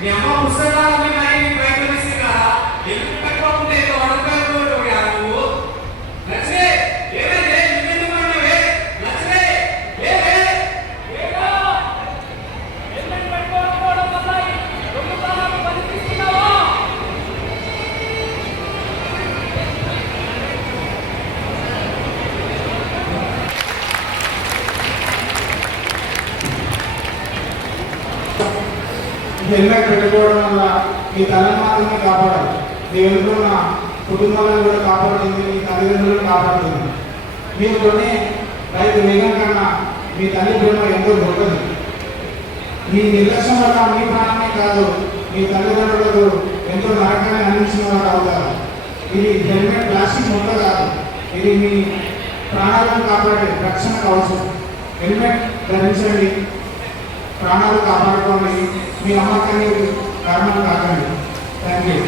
మీ అమ్మ పుస్తకాలన్నీ మరి నీకు బయట తీసి కదా ఎందుకు కట్టుకోకుంటే ఏదో అడుగుతారు నువ్వు లక్ష్మి ఏమైంది నువ్వెందుకు అన్నావే లక్ష్మి ఏమే ఏగా హెల్మెట్ పెట్టుకోవడం వల్ల రెండు ప్రాణాలు బలిస్తున్నావా? హెల్మెట్ పెట్టుకోవడం వల్ల మీ తలని మాత్రమే కాపాడాలి, మీ వెనుకున్న కుటుంబాలను కూడా కాపాడుతుంది, మీ తల్లిదండ్రులను కాపాడుతుంది. మీతోనే రైతు వేగం కన్నా మీ తల్లి ప్రేమ ఎంతో గొప్పది. మీ నిర్లక్ష్యం వల్ల మీ ప్రాణమే కాదు మీ తల్లిదండ్రులకు ఎంతో నరకాన్ని అందించిన వారు అవుతారు. ఇది హెల్మెట్ ప్లాస్టిక్ మొక్క కాదు, ఇది మీ ప్రాణాలను కాపాడే రక్షణ కవచం. హెల్మెట్ ధరించండి, ప్రాణాలు కాపాడుకోండి, మీ అమ్మకాన్ని కారణం కాకండి. Thank you.